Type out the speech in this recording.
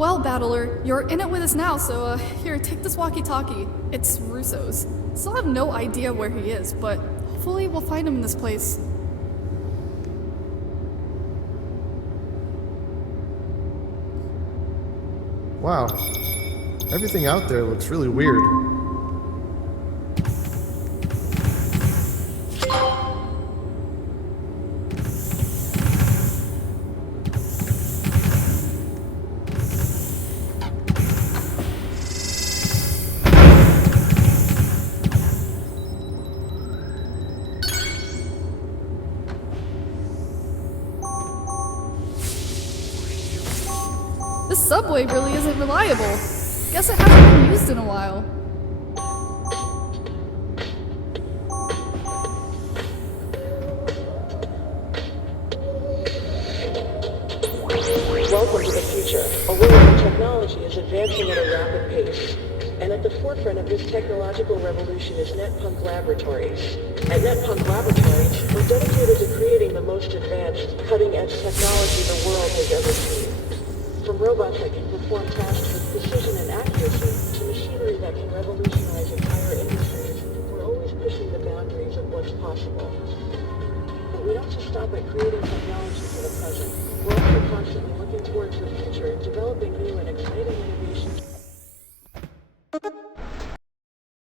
Well, Battler, you're in it with us now, so here, take this walkie-talkie. It's Russo's. Still have no idea where he is, but hopefully we'll find him in this place. Wow. Everything out there looks really weird. This subway really isn't reliable. Guess it hasn't been used in a while. Welcome to the future, a world where technology is advancing at a rapid pace. And at the forefront of this technological revolution is NetPunk Laboratories. At NetPunk Laboratories, we're dedicated to creating the most advanced, cutting-edge technology the world has ever seen. From robots that can perform tasks with precision and accuracy, to machinery that can revolutionize entire industries, we're always pushing the boundaries of what's possible. But we don't just stop at creating technology for the present. We're also constantly looking towards the future and developing new and exciting innovations.